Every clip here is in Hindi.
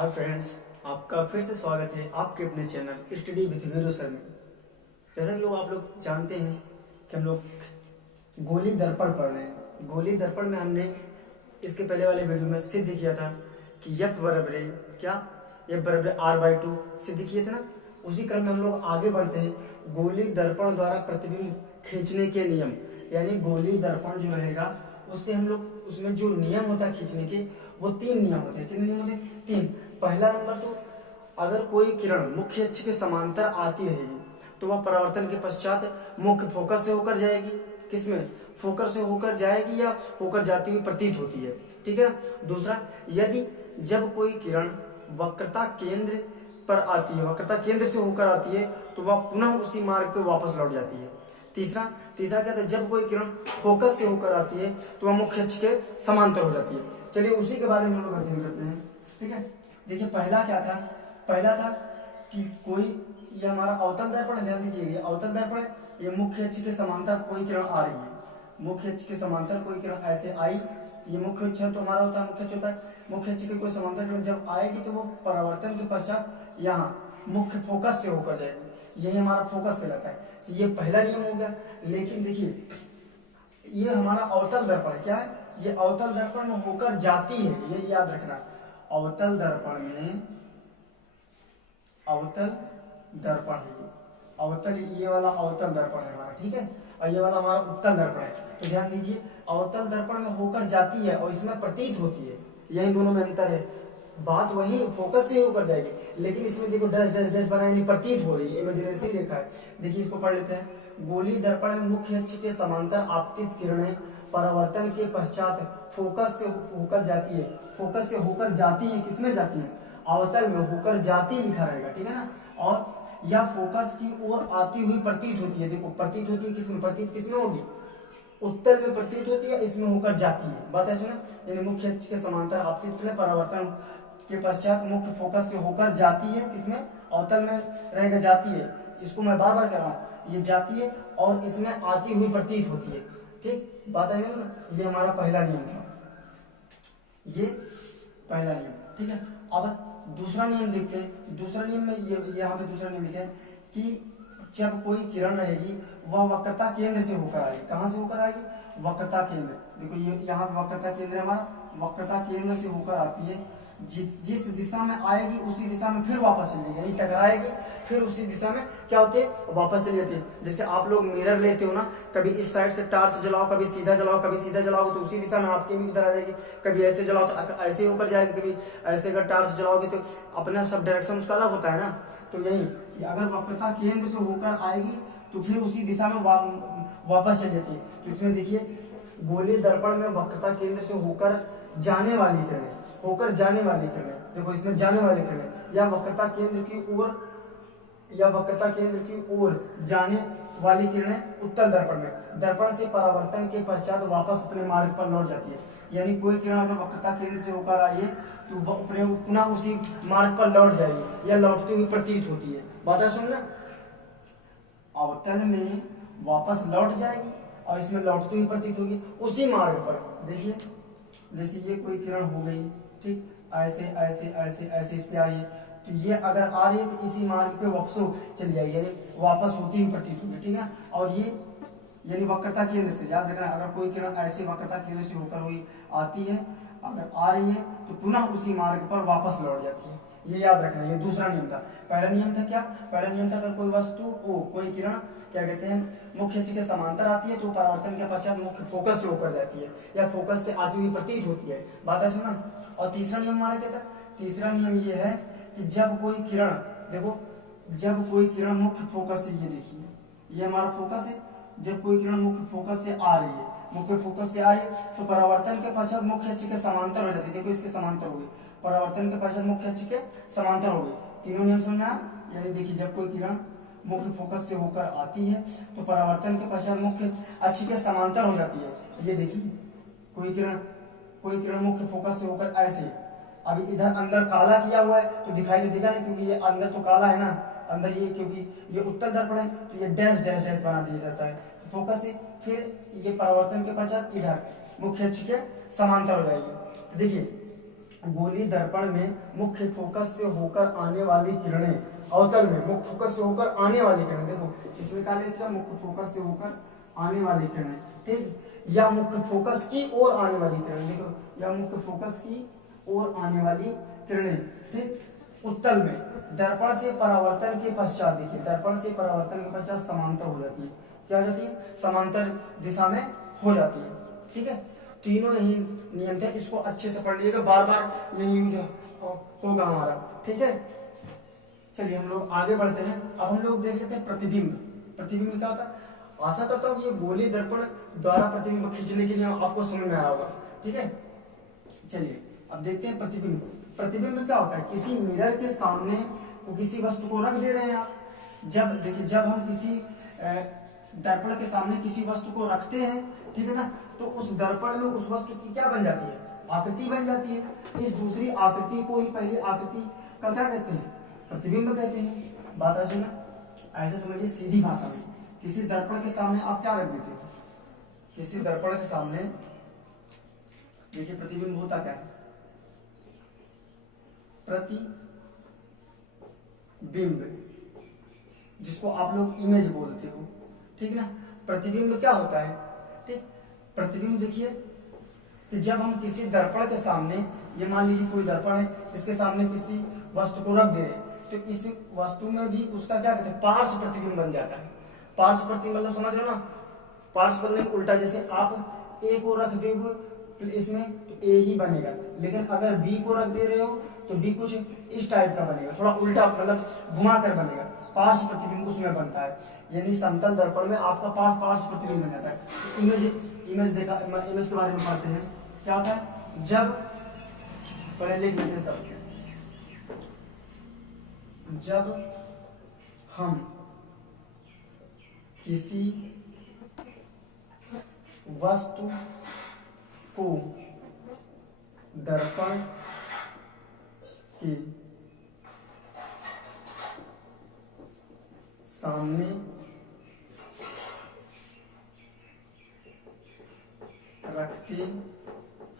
हाय फ्रेंड्स, आपका फिर से स्वागत है आपके अपने channel study with Veeru sir में। जैसा कि आप लोग जानते हैं कि हम लोग गोली दर्पण पढ़ रहे हैं। गोली दर्पण में हमने इसके पहले वाले वीडियो में सिद्ध किया था कि F बराबर है क्या, F बराबर R/2 सिद्ध किए थे ना। उसी क्रम में हम लोग आगे बढ़ते हैं। गोली दर्पण द्वारा प्रतिबिंब खींचने के नियम, यानी गोली दर्पण जो रहेगा उससे हम लोग उसमें जो नियम होता है खींचने के, वो 3 नियम होते हैं। कितने नियम होते हैं? 3। पहला नंबर तो अगर कोई किरण मुख्य अक्ष के समांतर आती रहेगी तो वह परावर्तन के पश्चात मुख्य फोकस से होकर जाएगी। किसमें? फोकस से होकर जाएगी या होकर जाती हुई प्रतीत होती है, ठीक है। दूसरा, यदि जब कोई किरण वक्रता केंद्र पर आती है, वक्रता केंद्र से होकर आती है, तो वह पुनः उसी मार्ग पर वापस लौट जाती है। तीसरा कहते हैं जब कोई किरण फोकस से होकर आती है तो वह मुख्य अक्ष के समांतर हो जाती है। चलिए उसी के बारे में हम लोग अध्ययन करते हैं, ठीक है। देखिए पहला क्या था? पहला था कि कोई, ये हमारा अवतल दर्पण है, ध्यान दीजिए, ये अवतल दर्पण है। ये मुख्य अक्ष के समांतर कोई किरण आ रही है, मुख्य अक्ष के समांतर कोई किरण ऐसे आई, ये मुख्य अक्ष तो हमारा होता है, मुख्य अक्ष होता है। मुख्य अक्ष के कोई समांतर किरण जब आएगी तो वो परावर्तन के पश्चात यहाँ मुख्य फोकस से होकर जाएगी, यही हमारा फोकस कहलाता है। तो ये पहला नियम हो गया। लेकिन देखिए ये हमारा अवतल दर्पण है, क्या है? ये अवतल दर्पण में होकर जाती है, ये याद रखना। अवतल दर्पण में, अवतल दर्पण है, अवतल, ये वाला अवतल दर्पण है हमारा, ठीक है। और ये वाला हमारा उत्तल दर्पण है। तो ध्यान दीजिए, अवतल दर्पण में होकर जाती है और इसमें प्रतीत होती है, यही दोनों में अंतर है। बात वही फोकस से होकर जाएगी, लेकिन इसमें देखो डैश डैश डैश बना, यानी प्रतीत हो रही है, इमेजिनरी लिखा है। देखिए इसको पढ़ लेते हैं। गोली दर्पण में मुख्य अक्ष के समांतर आपतित किरणें परावर्तन के पश्चात फोकस से होकर जाती है, फोकस से होकर जाती है, किसमें जाती है? अवतल में होकर जाती लिखा रहेगा, ठीक है ना। और यह फोकस की ओर आती हुई प्रतीत होती है। देखो प्रतीत होती है किसमें? प्रतीत किसमें होगी? उत्तल में प्रतीत होती है, इसमें होकर जाती है। बात है सुना, यानी मुख्य अक्ष के समांतर आपतित किरणें परावर्तन के पश्चात मुख्य फोकस से होकर जाती है, किसमें? अवतल में रहेगा, जाती है। इसको मैं बार बार कह रहा हूँ, ये जाती है और इसमें आती हुई प्रतीत होती है, ठीक। बात है ना। ये हमारा पहला नियम था, ये पहला नियम, ठीक है। अब दूसरा नियम देखते हैं। दूसरा नियम में ये यहाँ पे दूसरा नियम लिखा है कि जब कोई किरण रहेगी वह वक्रता केंद्र से होकर आएगी। कहाँ से होकर आएगी? वक्रता केंद्र। देखो ये यहाँ पे वक्रता केंद्र है हमारा, वक्रता केंद्र से होकर आती है। जिस दिशा में आएगी उसी दिशा में फिर वापस चली जाएगी, टकराएगी, फिर उसी दिशा में क्या होती है? वापस चली जाती है। जैसे आप लोग मिरर लेते हो ना, कभी इस साइड से टार्च जलाओ, कभी सीधा जलाओ, कभी सीधा जलाओगे तो उसी दिशा में आपके भी इधर आ जाएगी। कभी ऐसे जलाओ तो ऐसे होकर जाएगी, कभी ऐसे अगर टार्च जलाओगे तो अपना सब डायरेक्शन उसका अलग होता है ना। तो यही अगर वक्रता केंद्र से होकर आएगी तो फिर उसी दिशा में वापस चली जाती है। तो इसमें देखिए गोली दर्पण में वक्रता केंद्र से होकर जाने वाली किरणें, होकर जाने वाली किरणें, देखो इसमें जाने वाली किरणें या वक्रता केंद्र की ओर, या वक्रता केंद्र की ओर जाने वाली किरणें उत्तल दर्पण में दर्पण से परावर्तन के पश्चात वापस अपने मार्ग पर लौट जाती है। यानी कोई किरण अगर वक्रता केंद्र से होकर आई है तो वह पुनः उसी मार्ग पर लौट जाएगी या लौटती हुई प्रतीत होती है। बात है सुनना, अवतल में वापस लौट जाएगी और इसमें लौटती हुई प्रतीत होगी उसी मार्ग पर। देखिए जैसे ये कोई किरण हो गई, ठीक, ऐसे ऐसे ऐसे ऐसे इस पे आ रही है, तो ये अगर आ रही है तो इसी मार्ग पे वापस चली जाएगी, यानी वापस होती हुई प्रतीत होगी, ठीक है। और ये यानी वक्रता केंद्र से, याद रखना, अगर कोई किरण ऐसे वक्रता केंद्र से होकर हुई आती है, अगर आ रही है तो पुनः उसी मार्ग पर वापस लौट जाती है, ये याद रखना। ये दूसरा नियम था। पहला नियम था क्या? पहला नियम था अगर कोई वस्तु कोई किरण क्या कहते हैं मुख्य अक्ष के समांतर आती है तो परावर्तन के पश्चात मुख्य फोकस से होकर जाती है या फोकस से आती हुई प्रतीत होती है। बात है सुना। और तीसरा नियम हमारा क्या था? तीसरा नियम ये है कि जब कोई किरण, देखो जब कोई किरण मुख्य फोकस से, ये देखिए ये हमारा फोकस है, जब कोई किरण मुख्य फोकस से आ रही है, मुख्य फोकस से आई तो परावर्तन के पश्चात मुख्य अक्ष के समांतर हो जाती है। देखो इसके समांतर हो गई, परावर्तन के पश्चात मुख्य अक्ष के समांतर हो गई। तीनों नियम समझ आया? यानी देखिए जब कोई किरण मुख्य फोकस से होकर आती है तो परावर्तन के पश्चात मुख्य अक्ष के समांतर हो जाती है। ये देखिए कोई किरण मुख्य फोकस से होकर ऐसे, अभी इधर अंदर काला किया हुआ है तो दिखाई तो देगा नहीं, क्योंकि ये अंदर तो काला है ना अंदर, ये क्योंकि ये उत्तल दर्पण है तो ये डैश डैश डैश बना दिया जाता है। तो फोकस से फिर ये परावर्तन के पश्चात इधर मुख्य अक्ष के समांतर हो जाएगी। तो देखिए गोली दर्पण में मुख्य फोकस से होकर आने वाली किरणें, अवतल में मुख्य फोकस से होकर आने वाली किरणें, देखो इसमें क्या लिखा है, मुख्य फोकस से होकर आने वाली किरणें, ठीक, या मुख्य फोकस की ओर आने वाली किरणें, देखो या मुख्य फोकस की ओर आने वाली किरणें, ठीक, उत्तल में दर्पण से परावर्तन के पश्चात, देखिए दर्पण से परावर्तन के पश्चात समांतर हो जाती है, क्या हो जाती है, समांतर दिशा में हो जाती है, ठीक है। तीनों ही नियम थे, इसको अच्छे से पढ़ लीजिएगा, बार बार यही यूज होगा हमारा, ठीक है। चलिए हम लोग आगे बढ़ते हैं। अब हम लोग देख लेते हैं प्रतिबिंब। प्रतिबिंब क्या होता है, आशा करता हूँ कि ये गोली दर्पण द्वारा प्रतिबिंब खींचने के लिए आपको समझ में आया होगा, ठीक है। चलिए अब देखते हैं प्रतिबिंब। प्रतिबिंब क्या होता है, किसी मिरर के सामने को किसी वस्तु को रख दे रहे हैं आप, जब देखिए जब हम किसी दर्पण के सामने किसी वस्तु को रखते हैं, ठीक है ना, तो उस दर्पण में उस वस्तु की क्या बन जाती है, आकृति बन जाती है। इस दूसरी आकृति को ही पहली आकृति का क्या कहते हैं, प्रतिबिंब कहते हैं। बात आ सुना, ऐसे समझिए सीधी भाषा में, किसी दर्पण के सामने आप क्या रख देते हो, किसी दर्पण के सामने देखिए प्रतिबिंब होता क्या है, प्रतिबिंब जिसको आप लोग इमेज बोलते हो, ठीक ना। प्रतिबिंब क्या होता है, ठीक, प्रतिबिंब देखिए कि जब हम किसी दर्पण के सामने, ये मान लीजिए कोई दर्पण है, इसके सामने किसी वस्तु को रख दे रहे हैं, तो इस वस्तु में भी उसका क्या कहते हैं, पार्श्व प्रतिबिंब बन जाता है। पार्श्व प्रतिबिंब मतलब समझ रहे हो ना, पार्श्व बदलने में उल्टा, जैसे आप ए को रख दोगे इसमें तो ए ही बनेगा, लेकिन अगर बी को रख दे रहे हो तो बी कुछ इस टाइप का बनेगा, थोड़ा उल्टा मतलब घुमा कर बनेगा, पार्श्व प्रतिबिंब उसमें बनता है। यानी समतल दर्पण में आपका पार्श्व प्रतिबिंब बन जाता है। तो इमेज देखा, इमेज के बारे में पढ़ते हैं, क्या होता है, जब पहले लिख लेते हैं तब क्या, जब हम किसी वस्तु को दर्पण के सामने रखते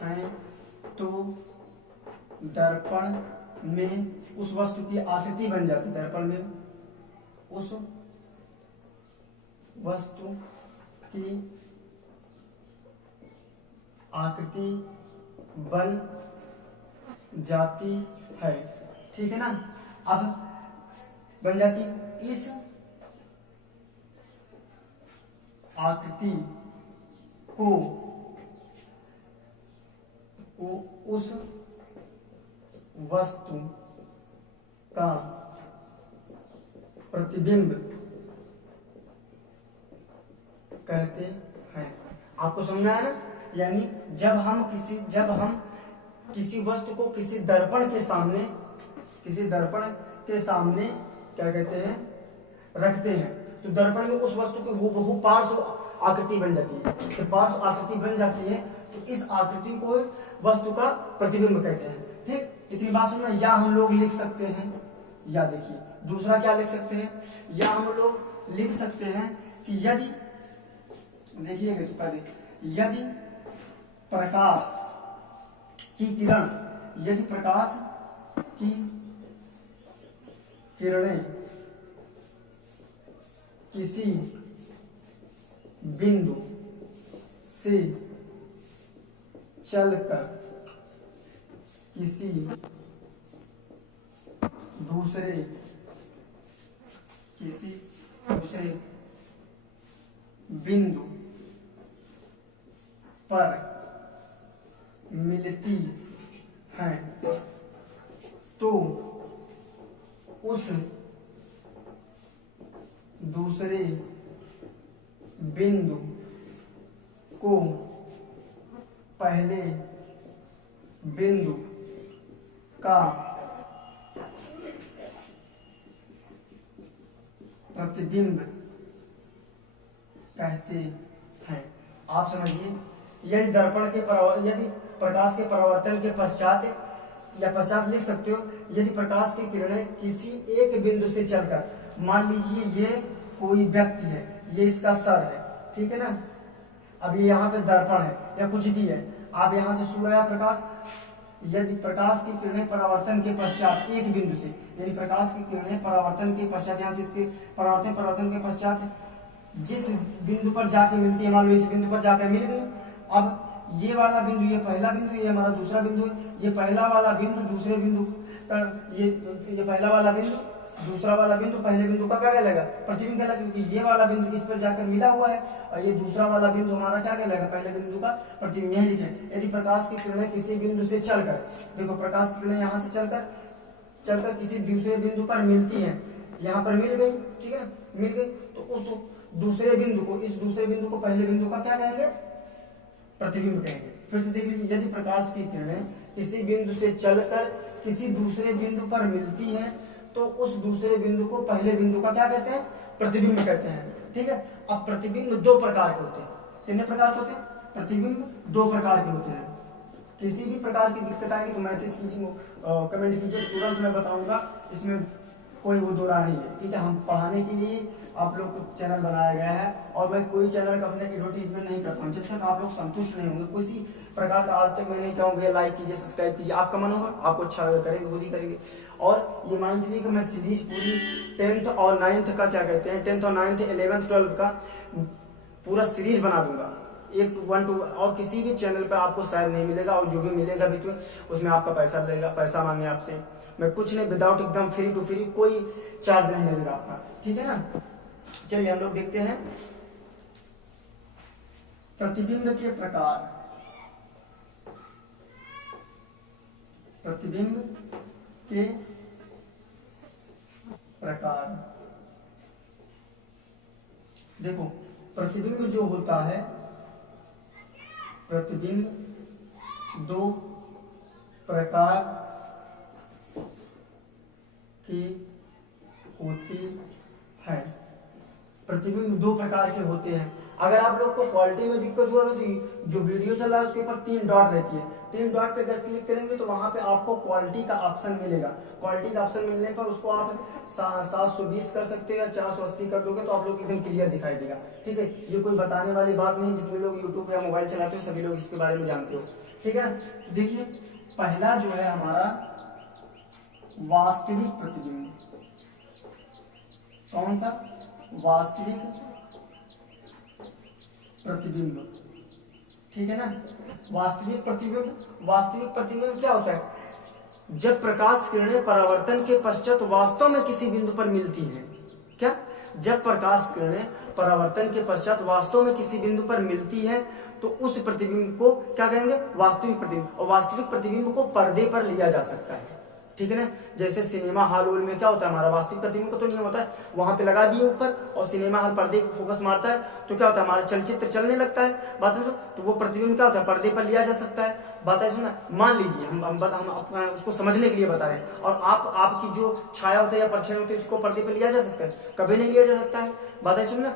हैं तो दर्पण में उस वस्तु की आकृति बन जाती है, दर्पण में उस वस्तु की आकृति बन जाती है, ठीक है ना। अब बन जाती, इस आकृति को उस वस्तु का प्रतिबिंब कहते हैं। आपको समझ में आया ना, यानी जब हम किसी वस्तु को किसी दर्पण के सामने क्या कहते हैं, रखते हैं, तो दर्पण में उस वस्तु की हूबहू पार्श्व आकृति बन जाती है। तो पार्श्व आकृति बन जाती है तो इस आकृति को वस्तु का प्रतिबिंब कहते हैं, ठीक। इतनी बात सुनना, या हम लोग लिख सकते हैं, या देखिए दूसरा क्या लिख सकते हैं, या हम लोग लिख सकते हैं कि यदि, देखिएगा, यदि प्रकाश की किरण, यदि प्रकाश की किरणें किसी बिंदु से चलकर किसी दूसरे बिंदु पर मिलती हैं तो उस दूसरे बिंदु को पहले बिंदु का प्रतिबिंब कहते हैं। आप समझिए, यदि दर्पण के यदि प्रकाश के परावर्तन के पश्चात लिख सकते हो, यदि प्रकाश की किरणें किसी एक बिंदु से चलकर, मान लीजिए ये कोई व्यक्ति है, ये इसका सर है, ठीक है ना। अब ये यहाँ पे दर्पण है या कुछ भी है, आप यहाँ से सूर्य प्रकाश यदि प्रकाश की किरणें परावर्तन के पश्चात एक बिंदु से, यानी प्रकाश की किरणें परावर्तन के पश्चात, यहाँ से इसके परावर्तन के पश्चात जिस बिंदु पर जाके मिलती है, मान लो इस बिंदु पर जाकर मिल गई। अब ये वाला बिंदु, ये पहला बिंदु, ये हमारा दूसरा बिंदु है। ये पहला वाला बिंदु दूसरे बिंदु का, ये पहला वाला बिंदु दूसरा वाला बिंदु पहले बिंदु का क्या कहलाएगा? प्रतिबिंब कहलाएगा, क्योंकि ये वाला बिंदु इस पर जाकर मिला हुआ है और ये दूसरा वाला बिंदु हमारा क्या कहलाएगा? पहले बिंदु का प्रतिबिंब। यही लिखें, यदि प्रकाश की किरणें किसी बिंदु से चलकर, देखो प्रकाश की किरणें यहाँ से चलकर किसी दूसरे बिंदु पर मिलती हैं, यहाँ पर मिल गई, ठीक है, मिल गई, तो उस दूसरे बिंदु को, इस दूसरे बिंदु को पहले बिंदु का क्या कहेंगे? प्रतिबिंब कहेंगे। फिर से देख लीजिए, यदि प्रकाश की किरणें किसी बिंदु से चलकर किसी दूसरे बिंदु पर मिलती हैं तो उस दूसरे बिंदु को पहले बिंदु का क्या कहते हैं? प्रतिबिंब कहते हैं, ठीक है। अब प्रतिबिंब दो प्रकार के होते हैं। कितने प्रकार के होते हैं? प्रतिबिंब दो प्रकार के होते हैं। किसी भी प्रकार की दिक्कत आएगी तो मैसेज कीजिए, कमेंट कीजिए, तुरंत मैं बताऊंगा, इसमें कोई वो दो राह नहीं है, ठीक है। हम पढ़ाने के लिए आप लोग को चैनल बनाया गया है और मैं कोई चैनल का अपने एडवर्टीजमेंट नहीं करता हूँ जब तक आप लोग संतुष्ट नहीं होंगे। किसी प्रकार का आज तक मैं नहीं कहूँगा लाइक कीजिए, सब्सक्राइब कीजिए, आपका मन होगा, आपको अच्छा करेंगे वो ही करेंगे। और ये मान चलिए कि मैं सीरीज पूरी 10th और 9th का क्या कहते हैं, 10th और 9th 11th 12th का पूरा सीरीज बना दूंगा, 1 to 1 और किसी भी चैनल पे आपको शायद नहीं मिलेगा, और जो भी मिलेगा भी तो उसमें आपका पैसा लगेगा, पैसा मांगे आपसे। मैं कुछ नहीं, विदाउट एकदम फ्री टू फ्री, कोई चार्ज नहीं लगेगा आपका, ठीक है ना। चलिए हम लोग देखते हैं प्रतिबिंब के प्रकार। प्रतिबिंब के प्रकार, देखो प्रतिबिंब जो होता है, प्रतिबिंब दो प्रकार की होती है। प्रतिबिंब दो प्रकार के होते हैं। अगर आप लोग को क्वालिटी में दिक्कत हुआ तो जो वीडियो चल रहा है उसके ऊपर 3 डॉट रहती है, 3 डॉट पे अगर क्लिक करेंगे तो वहां पे आपको क्वालिटी का ऑप्शन मिलेगा। क्वालिटी का ऑप्शन मिलने पर उसको आप 720 कर सकते हैं या 480 कर दोगे तो आप लोग एकदम क्लियर दिखाई देगा, ठीक है। ये कोई बताने वाली बात नहीं, जितने लोग यूट्यूब या मोबाइल चलाते हो सभी लोग इसके बारे में जानते हो, ठीक है। देखिए पहला जो है हमारा वास्तविक प्रतिबिंब। कौन सा? वास्तविक प्रतिबिंब, ठीक है ना। वास्तविक प्रतिबिंब क्या होता है? जब प्रकाश किरणें परावर्तन के पश्चात वास्तव में किसी बिंदु पर मिलती हैं। क्या? जब प्रकाश किरणें परावर्तन के पश्चात वास्तव में किसी बिंदु पर मिलती है तो उस प्रतिबिंब को क्या कहेंगे? वास्तविक प्रतिबिंब। और वास्तविक प्रतिबिंब को पर्दे पर लिया जा सकता है, ठीक है ना। जैसे सिनेमा हॉल में क्या होता है, हमारा वास्तविक प्रतिबिंब का तो नहीं होता है, वहां पे लगा दिए ऊपर और सिनेमा हॉल पर्दे को फोकस मारता है तो क्या होता है, हमारा चलचित्र चलने लगता है, बात है। तो वो प्रतिबिंब क्या होता है? पर्दे पर लिया जा सकता है, बात है सुना। मान लीजिए हम उसको समझने के लिए बता रहे हैं, और आपकी जो छाया होता है या परछाई होती है उसको पर्दे पर लिया जा सकता है? कभी नहीं लिया जा सकता है, बात है सुनना।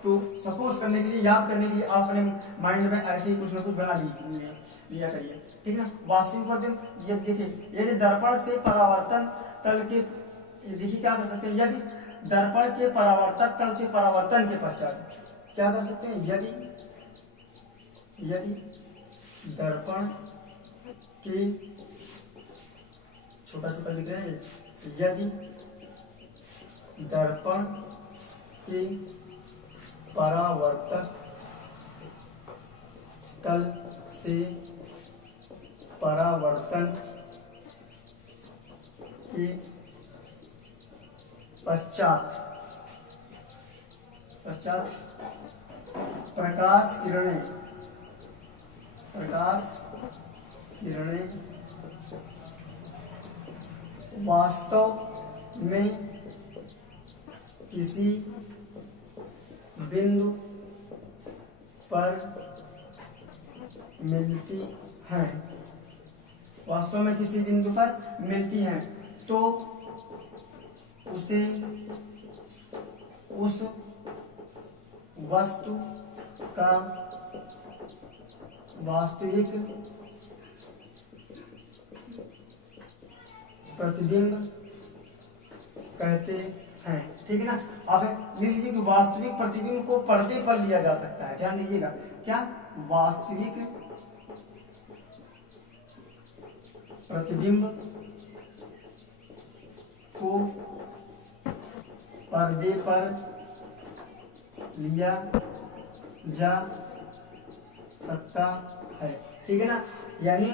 तो सपोज करने के लिए, याद करने के लिए आप अपने माइंड में ऐसे ही कुछ ना कुछ बना लिया करिए, ठीक है ना। वास्तविक प्रतिबिंब, ये देखिए, यदि दर्पण से परावर्तन तल के, देखिए क्या कर सकते हैं, यदि दर्पण के परावर्तक तल से परावर्तन के पश्चात क्या कर सकते हैं, यदि दर्पण के, छोटा छोटा लिख रहे हैं, यदि दर्पण के परावर्तक तल से परावर्तन के पश्चात प्रकाश किरणें वास्तव में किसी बिंदु पर मिलती हैं, वास्तव में किसी बिंदु पर मिलती हैं तो उसे उस वस्तु का वास्तविक प्रतिबिंब कहते हैं, ठीक है ना। अब लिख लीजिए कि वास्तविक प्रतिबिंब को पर्दे पर लिया जा सकता है, ध्यान दीजिएगा, क्या? वास्तविक प्रतिबिंब को पर्दे पर लिया जा सकता है, ठीक है ना। यानी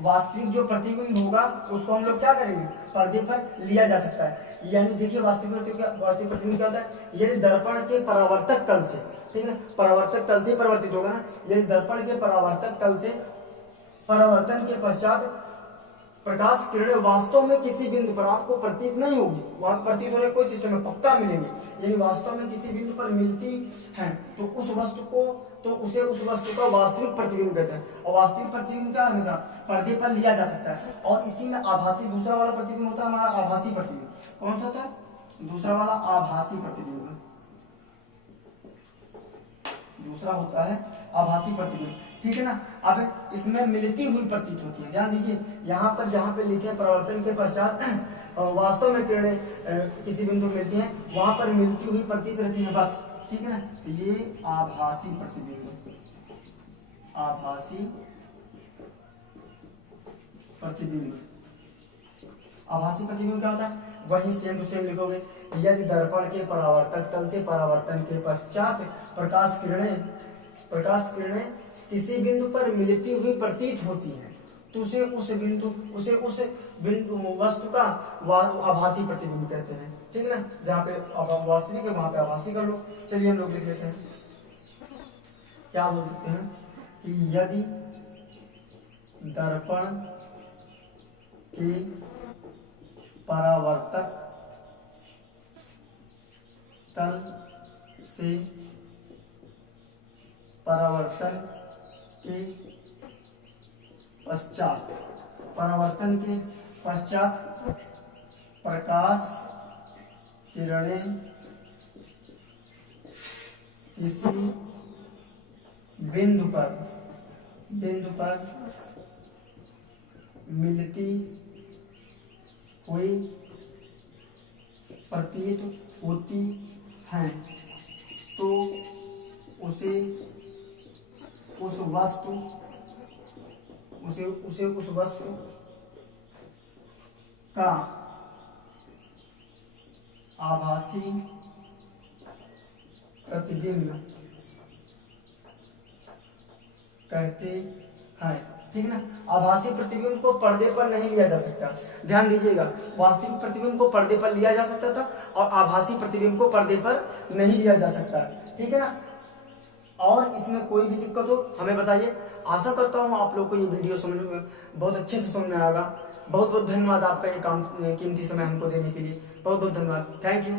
वास्तविक जो प्रतिबिंब होगा उसको हम लोग क्या करेंगे, पर्दे पर लिया जा सकता है। यानी देखिए वास्तविक प्रतिबिंब क्या होता है, यदि दर्पण के परावर्तक तल से, ठीक है, परावर्तक तल से परिवर्तित होगा ना, यदि दर्पण के परावर्तक तल से परावर्तन के पश्चात प्रकाश किरणें वास्तव में किसी बिंदु पर आपको प्रतीत नहीं होगी, वहां प्रतीत होने कोई सिस्टम में पक्का मिलेंगे, यानी वास्तव में किसी बिंदु पर मिलती है तो उस वस्तु का वास्तविक प्रतिबिंब कहते हैं। और वास्तविक प्रतिबिंब क्या हमेशा पर्दे पर लिया जा सकता है। और इसी में आभासी दूसरा वाला प्रतिबिंब होता है हमारा आभासी प्रतिबिंब। कौन सा होता है दूसरा वाला, आभासी प्रतिबिंब। दूसरा होता है आभासी प्रतिबिंब, ठीक है ना। अब इसमें मिलती हुई प्रतीत होती है, ध्यान दीजिए यहाँ पर जहाँ पे लिखे परावर्तन के पश्चात वास्तव में किरणें किसी बिंदु मिलती हैं, वहां पर मिलती हुई प्रतीत रहती है बस, ठीक है ना। तो ये आभासी प्रतिबिंब, आभासी प्रतिबिंब। आभासी प्रतिबिंब क्या होता है, वही सेम टू सेम लिखोगे। यदि दर्पण के परावर्तक तल से परावर्तन के पश्चात प्रकाश किरणें किसी बिंदु पर मिलती हुई प्रतीत होती है तो उसे उस बिंदु वस्तु का आभासी प्रतिबिंब कहते हैं, ठीक है ना। जहाँ पे वास्तविक है वहां पे आभासी कर लो। चलिए हम लोग लिख लेते हैं, क्या बोल सकते हैं कि यदि दर्पण के परावर्तक तल से परावर्तन के पश्चात प्रकाश किरणें किसी बिंदु पर मिलती हुई प्रतीत होती हैं तो उसे उस वस्तु का आभासी प्रतिबिंब कहते हैं, ठीक है ना। आभासी प्रतिबिंब को पर्दे पर नहीं लिया जा सकता, ध्यान दीजिएगा। वास्तविक प्रतिबिंब को पर्दे पर लिया जा सकता था और आभासी प्रतिबिंब को पर्दे पर नहीं लिया जा सकता, ठीक है ना। और इसमें कोई भी दिक्कत हो हमें बताइए। आशा करता हूँ आप लोग को ये वीडियो समझ में बहुत अच्छे से समझ में आएगा। बहुत बहुत धन्यवाद आपका ये कीमती समय हमको देने के लिए, बहुत बहुत धन्यवाद, थैंक यू।